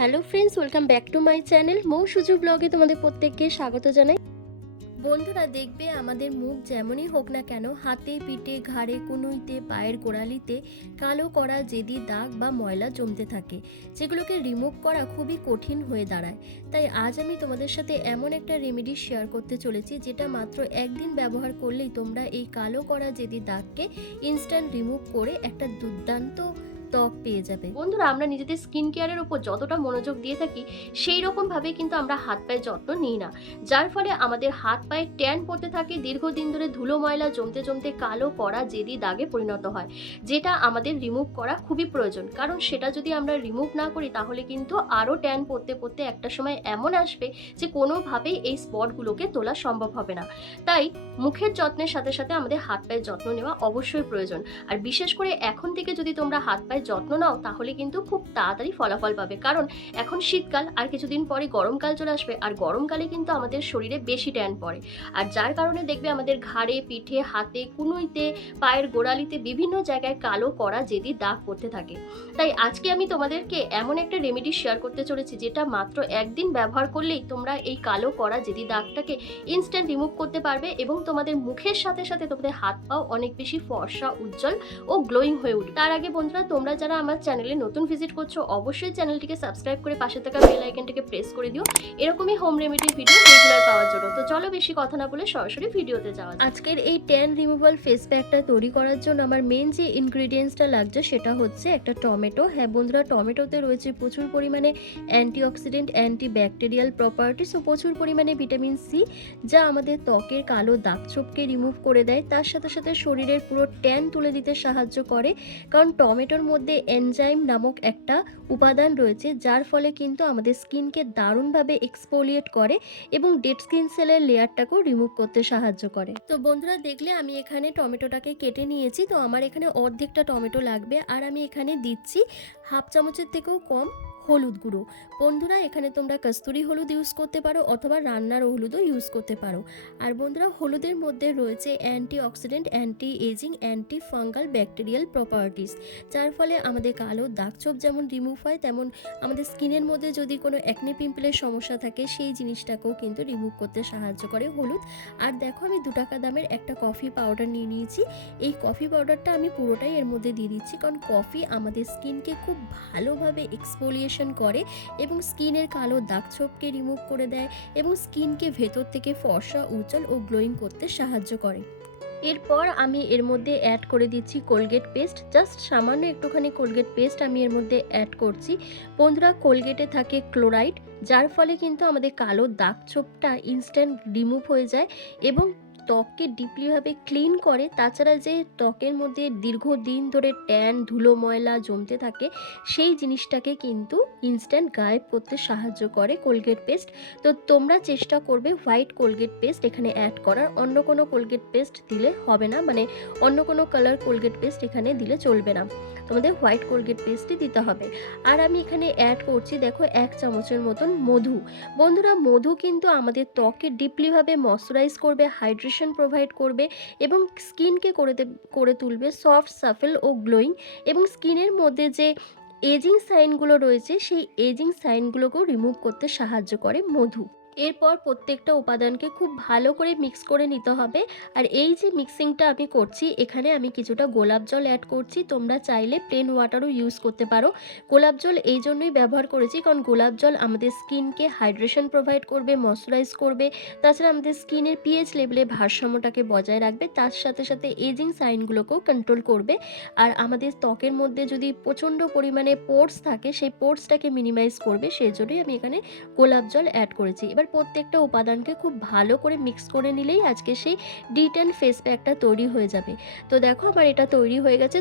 Hello friends welcome back to my channel Mou Suju ব্লগে তোমাদের প্রত্যেককে স্বাগত জানাই। বন্ধুরা, দেখবে আমাদের মুখ যেমনই হোক না কেন, হাতে, পিঠে, ঘাড়ে, কুনুইতে, পায়ের গোড়ালিতে কালো করা জেদি দাগ বা ময়লা জমতে থাকে, যেগুলোকে রিমুভ করা খুবই কঠিন হয়ে দাঁড়ায়। তাই আজ আমি তোমাদের সাথে এমন একটা রেমেডি শেয়ার করতে চলেছি, যেটা মাত্র একদিন ব্যবহার করলেই তোমরা এই কালো করা জেদি দাগকে ইনস্ট্যান্ট রিমুভ করে একটা দুর্দান্ত ত্বক পেয়ে যাবে। বন্ধুরা, আমরা নিজেদের স্কিন কেয়ারের উপর যতটা মনোযোগ দিয়ে থাকি সেই রকম ভাবে কিন্তু আমরা হাত পায়ের যত্ন নিই না। যার ফলে আমাদের হাত পায়ে ট্যান পড়তে থাকে, দীর্ঘদিন ধরে ধুলো ময়লা, জমতে জমতে কালো করা জেদি দাগে পরিণত হয়, যেটা আমাদের রিমুভ করা খুবই প্রয়োজন। কারণ সেটা যদি আমরা রিমুভ না করি, তাহলে কিন্তু আরও ট্যান পড়তে পড়তে একটা সময় এমন আসবে যে কোনোভাবেই এই স্পটগুলোকে তোলা সম্ভব হবে না। তাই মুখের যত্নের সাথে সাথে আমাদের হাত পায়ের যত্ন নেওয়া অবশ্যই প্রয়োজন। আর বিশেষ করে এখন থেকে যদি তোমরা হাত পায়ের যত্ন নাও, তাহলে কিন্তু খুব তাড়াতাড়ি ফলাফল পাবে। কারণ এখন শীতকাল, আর কিছুদিন পরে গরমকাল চলে আসবে, আর গরমকালে কিন্তু আমাদের শরীরে বেশি ট্যান পড়ে। আর যার কারণে দেখবে আমাদের ঘাড়ে, পিঠে, হাতে, কুনুইতে, পায়ের গোড়ালিতে বিভিন্ন জায়গায় কালো করা যেদি দাগ পড়তে থাকে। তাই আজকে আমি তোমাদেরকে এমন একটা রেমেডি শেয়ার করতে চলেছি, যেটা মাত্র একদিন ব্যবহার করলেই তোমরা এই কালো করা যেদি দাগটাকে ইনস্ট্যান্ট রিমুভ করতে পারবে এবং তোমাদের মুখের সাথে সাথে তোমাদের হাত পাও অনেক বেশি ফর্সা, উজ্জ্বল ও গ্লোয়িং হয়ে উঠবে। তার আগে বন্ধুরা, তোমরা যারা আমার চ্যানেলে নতুন ভিজিট করছ, অবশ্যই চ্যানেলটিকে সাবস্ক্রাইব করে পাশে থাকা বেল আইকনটিকে প্রেস করে দিও। এরকমই হোম রেমেডির ভিডিও রেগুলার পাওয়ার জন্য। তো চলো বেশি কথা না বলে সরাসরি ভিডিওতে যাওয়া আজকের এই ট্যান রিমুভাল ফেস প্যাকটা তৈরি করার জন্য আমার মেন যে ইনগ্রিডিয়েন্টসটা লাগছে সেটা হচ্ছে একটা টমেটো। হ্যাঁ বন্ধুরা, টমেটোতে রয়েছে প্রচুর পরিমাণে অ্যান্টিঅক্সিডেন্ট অ্যান্টি ব্যাকটেরিয়াল প্রপার্টিস ও প্রচুর পরিমাণে ভিটামিন সি যা আমাদের ত্বকের কালো দাগছোপকে রিমুভ করে দেয়। তার সাথে সাথে শরীরের পুরো ট্যান তুলে দিতে সাহায্য করে। কারণ টমেটোর মধ্যে এনজাইম নামক একটা উপাদান রয়েছে, যার ফলে কিন্তু আমাদের স্কিনকে দারুণভাবে এক্সপোলিয়েট করে এবং ডেড স্কিন সেলের লেয়ারটাকেও রিমুভ করতে সাহায্য করে। তো বন্ধুরা, দেখলে আমি এখানে টমেটোটাকে কেটে নিয়েছি, তো আমার এখানে অর্ধেকটা টমেটো লাগবে। আর আমি এখানে দিচ্ছি হাফ চামচের থেকেও কম হলুদ গুঁড়ো। বন্ধুরা, এখানে তোমরা কস্তুরি হলুদ ইউজ করতে পারো অথবা রান্নার হলুদও ইউজ করতে পারো। আর বন্ধুরা, হলুদের মধ্যে রয়েছে anti oxidant anti ageing anti fungal bacterial properties যার ফলে আমাদের কালো দাগছোপ যেমন রিমুভ হয়, তেমন আমাদের স্কিনের মধ্যে যদি কোনো অ্যাকনে পিম্পলের সমস্যা থাকে, সেই জিনিসটাকেও কিন্তু রিমুভ করতে সাহায্য করে হলুদ। আর দেখো, আমি দু টাকা দামের একটা কফি পাউডার নিয়ে নিয়েছি। এই কফি পাউডারটা আমি পুরোটাই এর মধ্যে দিয়ে দিচ্ছি, কারণ কফি আমাদের স্কিনকে খুব ভালোভাবে এক্সপোলিয়েশন করে এবং স্কিনের কালো দাগ ছোপকে রিমুভ করে দেয় এবং স্কিনকে ভেতর থেকে ফর্সা, উজ্জ্বল ও গ্লোয়িং করতে সাহায্য করে। এরপর আমি এর মধ্যে অ্যাড করে দিচ্ছি কোলগেট পেস্ট জাস্ট সামান্য একটুখানি কোলগেট পেস্ট আমি এর মধ্যে অ্যাড করছি। বন্ধুরা কোলগেটে থাকে ক্লোরাইড যার ফলে কিন্তু আমাদের কালো দাগ ছোপটা ইনস্ট্যান্ট রিমুভ হয়ে যায় এবং ত্বককে ডিপলিভাবে ক্লিন করে, তাছাড়া যে ত্বকের মধ্যে দীর্ঘদিন ধরে ট্যান ধুলো, ময়লা জমতে থাকে, সেই জিনিসটাকে কিন্তু ইনস্ট্যান্ট গায়েব করতে সাহায্য করে কোলগেট পেস্ট তো তোমরা চেষ্টা করবে হোয়াইট কোলগেট পেস্ট এখানে অ্যাড করার। অন্য কোনো কোলগেট পেস্ট দিলে হবে না মানে অন্য কোনো কালার কোলগেট পেস্ট এখানে দিলে চলবে না। তোমাদের হোয়াইট কোলগেট পেস্টই দিতে হবে। আর আমি এখানে অ্যাড করছি, দেখো, এক চামচের মতন মধু। বন্ধুরা, মধু কিন্তু আমাদের ত্বকে ডিপলিভাবে ময়শ্চারাইজ করবে হাইড্রেশন প্রোভাইড করবে এবং স্কিনকে করে করে তুলবে সফট সাফেল ও গ্লোয়িং এবং স্কিনের মধ্যে যে এজিং সাইনগুলো রয়েছে, সেই এজিং সাইনগুলোকেও রিমুভ করতে সাহায্য করে মধু। এরপর প্রত্যেকটা উপাদানকে খুব ভালো করে মিক্স করে নিতে হবে। আর এই যে মিক্সিংটা আমি করছি, এখানে আমি কিছুটা গোলাপ জল অ্যাড করছি। তোমরা চাইলে প্লেন ওয়াটারও ইউজ করতে পারো। গোলাপ জল এই জন্যই ব্যবহার করেছি, কারণ গোলাপ জল আমাদের স্কিনকে হাইড্রেশন প্রোভাইড করবে ময়শ্চারাইজ করবে। তাছাড়া আমাদের স্কিনের পিএইচ লেভেলে ভারসাম্যটাকে বজায় রাখবে। তার সাথে সাথে এজিং সাইনগুলোকেও কন্ট্রোল করবে। আর আমাদের ত্বকের মধ্যে যদি প্রচণ্ড পরিমাণে পোর্স থাকে, সেই পোর্সটাকে মিনিমাইজ করবে। সেই জন্যই আমি এখানে গোলাপ জল অ্যাড করেছি। এবার প্রত্যেকটা উপাদানকে খুব ভালো করে মিক্স করে নিলেই আজকে সেই ডিটেন ফেস প্যাকটা তৈরি হয়ে যাবে। তো দেখো আমার এটা তৈরি হয়ে গেছে।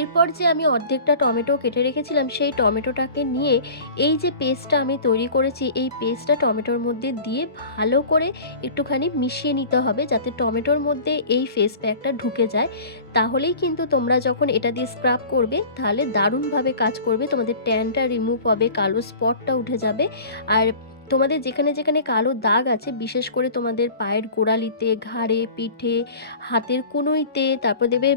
এরপর যে আমি অর্ধেকটা টমেটো কেটে রেখেছিলাম, সেই টমেটোটাকে নিয়ে এই যে পেস্টটা আমি তৈরি করেছি, এই পেস্টটা টমেটোর মধ্যে দিয়ে ভালো করে একটুখানি মিশিয়ে নিতে হবে যাতে টমেটোর মধ্যে এই ফেস প্যাকটা ঢুকে যায়। তাহলেই কিন্তু তোমরা যখন এটা দিয়ে স্ক্রাব করবে, তাহলে দারুণভাবে কাজ করবে। তোমাদের ট্যানটা রিমুভ হবে, কালো স্পটটা উঠে যাবে। আর তোমাদের যেখানে যেখানে কালো দাগ আছে, বিশেষ করে তোমাদের পায়ের গোড়ালিতে, ঘাড়ে, পিঠে, হাতের কনুইতে, তারপর দেবে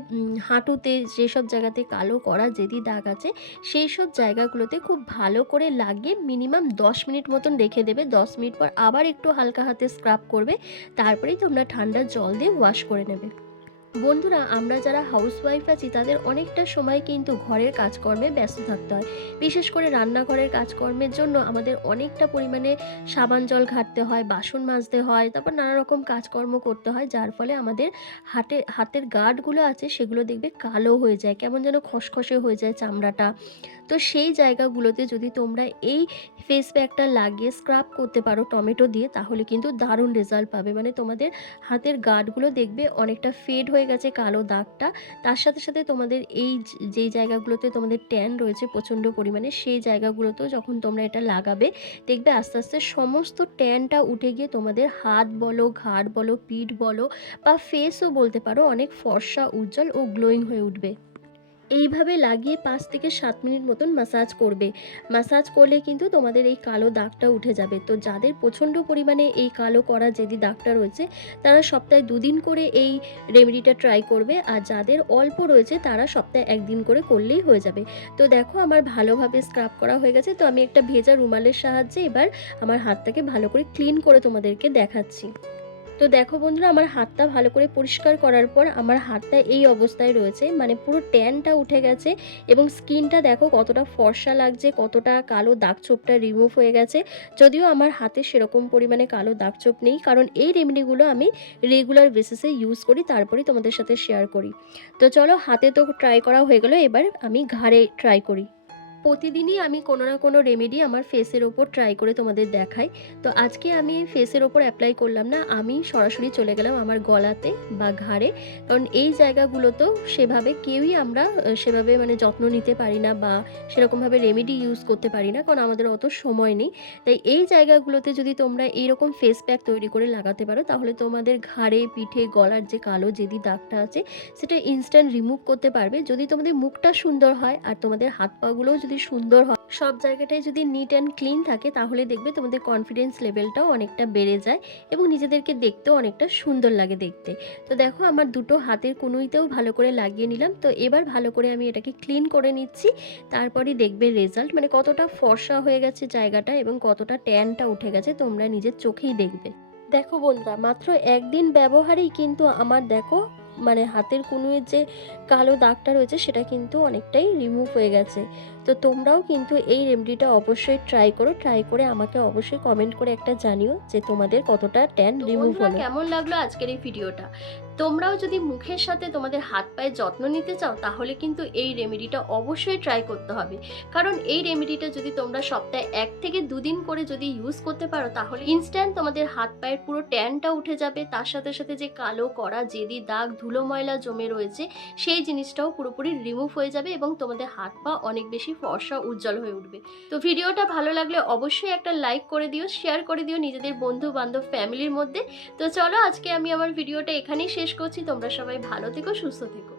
হাঁটুতে যেসব জায়গাতে কালো করা যেদি দাগ আছে সেই সব জায়গাগুলোতে খুব ভালো করে লাগিয়ে মিনিমাম দশ মিনিট মতন রেখে দেবে। দশ মিনিট পর আবার একটু হালকা হাতে স্ক্রাব করবে। তারপরেই তোমরা ঠান্ডা জল দিয়ে ওয়াশ করে নেবে। বন্ধুরা, আমরা যারা হাউসওয়াইফ আছি, তাদের অনেকটা সময় কিন্তু ঘরের কাজকর্মে ব্যস্ত থাকতে হয়। বিশেষ করে রান্নাঘরের কাজকর্মের জন্য আমাদের অনেকটা পরিমাণে সাবান জল ঘাটতে হয়, বাসন মাজতে হয়, তারপর নানা রকম কাজকর্ম করতে হয়, যার ফলে আমাদের হাতে হাতের গার্ডগুলো আছে, সেগুলো দেখবে কালো হয়ে যায়, কেমন যেন খসখসে হয়ে যায় চামড়াটা। তো সেই জায়গাগুলোতে যদি তোমরা এই ফেস প্যাকটা লাগিয়ে স্ক্রাব করতে পারো টমেটো দিয়ে, তাহলে কিন্তু দারুণ রেজাল্ট পাবে। মানে তোমাদের হাতের গার্ডগুলো দেখবে অনেকটা ফেড হয়ে গেছে কালো দাগটা। তার সাথে সাথে তোমাদের এই যেই জায়গাগুলোতে তোমাদের ট্যান রয়েছে প্রচণ্ড পরিমাণে, সেই জায়গাগুলোতেও যখন তোমরা এটা লাগাবে, দেখবে আস্তে আস্তে সমস্ত ট্যানটা উঠে গিয়ে তোমাদের হাত বলো, ঘাড় বলো, পিঠ বলো বা ফেসও বলতে পারো, অনেক ফর্সা, উজ্জ্বল ও গ্লোয়িং হয়ে উঠবে। এইভাবে লাগিয়ে পাঁচ থেকে সাত মিনিট মতন মাসাজ করবে। মাসাজ করলে কিন্তু তোমাদের এই কালো দাগটা উঠে যাবে। তো যাদের প্রচণ্ড পরিমাণে এই কালো করা যেদি দাগটা রয়েছে, তারা সপ্তাহে দুদিন করে এই রেমেডিটা ট্রাই করবে। আর যাদের অল্প রয়েছে, তারা সপ্তাহে একদিন করে করলেই হয়ে যাবে। তো দেখো, আমার ভালোভাবে স্ক্রাব করা হয়ে গেছে। তো আমি একটা ভেজা রুমালের সাহায্যে এবার আমার হাতটাকে ভালো করে ক্লিন করে তোমাদেরকে দেখাচ্ছি। তো দেখো বন্ধুরা, আমার হাতটা ভালো করে পরিষ্কার করার পর আমার হাতটা এই অবস্থায় রয়েছে। মানে পুরো ট্যানটা উঠে গেছে এবং স্কিনটা দেখো কতটা ফর্সা লাগছে, কতটা কালো দাগ দাগছোপটা রিমুভ হয়ে গেছে। যদিও আমার হাতে সেরকম পরিমাণে কালো দাগ দাগছোপ নেই, কারণ এই রেমেডিগুলো আমি রেগুলার বেসিসে ইউজ করি, তারপরেই তোমাদের সাথে শেয়ার করি। তো চলো, হাতে তো ট্রাই করা হয়ে গেলো, এবার আমি ঘাড়ে ট্রাই করি। প্রতিদিনই আমি কোনো না কোনো রেমেডি আমার ফেসের ওপর ট্রাই করে তোমাদের দেখাই। তো আজকে আমি ফেসের ওপর অ্যাপ্লাই করলাম না, আমি সরাসরি চলে গেলাম আমার গলাতে বা ঘাড়ে। কারণ এই জায়গাগুলোতেও সেভাবে কেউই আমরা সেভাবে মানে যত্ন নিতে পারি না বা সেরকমভাবে রেমেডি ইউজ করতে পারি না, কারণ আমাদের অত সময় নেই। তাই এই জায়গাগুলোতে যদি তোমরা এইরকম ফেস প্যাক তৈরি করে লাগাতে পারো, তাহলে তোমাদের ঘাড়ে, পিঠে, গলার যে কালো যেদি দাগটা আছে, সেটা ইনস্ট্যান্ট রিমুভ করতে পারবে। যদি তোমাদের মুখটা সুন্দর হয় আর তোমাদের হাত পাগুলোও যদি সুন্দর হয়। সব জায়গাটাই যদি নিট অ্যান্ড ক্লিন থাকে, তাহলে দেখবে তোমাদের কনফিডেন্স লেভেলটাও অনেকটা বেড়ে যায় এবং নিজেদেরকে দেখতেও অনেকটা সুন্দর লাগে দেখতে। তো দেখো, আমার দুটো হাতের কুনুইতেও ভালো করে লাগিয়ে নিলাম। তো এবার ভালো করে আমি এটাকে ক্লিন করে নিচ্ছি। তারপরই দেখবে রেজাল্ট মানে কতটা ফর্সা হয়ে গেছে জায়গাটা এবং কতটা ট্যানটা উঠে গেছে, তোমরা নিজের চোখেই দেখবে। দেখো বন্ধুরা, মাত্র একদিন ব্যবহারেই কিন্তু আমার, দেখো মানে হাতের কনুয়ের যে কালো দাগটা রয়েছে সেটা কিন্তু অনেকটাই রিমুভ হয়ে গেছে। তো তোমরাও কিন্তু এই রেমেডিটা অবশ্যই ট্রাই করো ট্রাই করে আমাকে অবশ্যই কমেন্ট করে একটা জানিও যে তোমাদের কতটা ট্যান রিমুভ হলো। কেমন লাগল আজকের এই ভিডিওটা তোমরাও যদি মুখের সাথে তোমাদের হাত পায়ের যত্ন নিতে চাও, তাহলে কিন্তু এই রেমেডিটা অবশ্যই ট্রাই করতে হবে। কারণ এই রেমেডিটা যদি তোমরা সপ্তাহে এক থেকে দুদিন করে যদি ইউজ করতে পারো, তাহলে ইনস্ট্যান্ট তোমাদের হাত পায়ের পুরো ট্যানটা উঠে যাবে। তার সাথে সাথে যে কালো করা জেদি দাগ, ধুলো ময়লা জমে রয়েছে, সেই জিনিসটাও পুরোপুরি রিমুভ হয়ে যাবে এবং তোমাদের হাত পা অনেক বেশি ফর্সা, উজ্জ্বল হয়ে উঠবে। তো ভিডিওটা ভালো লাগলে অবশ্যই একটা লাইক করে দিও শেয়ার করে দিও নিজেদের বন্ধু বান্ধব ফ্যামিলির মধ্যে। তো চলো আজকে আমি আমার ভিডিওটা এখানেই শেষ করছি। তোমরা সবাই ভালো থেকো সুস্থ থেকো।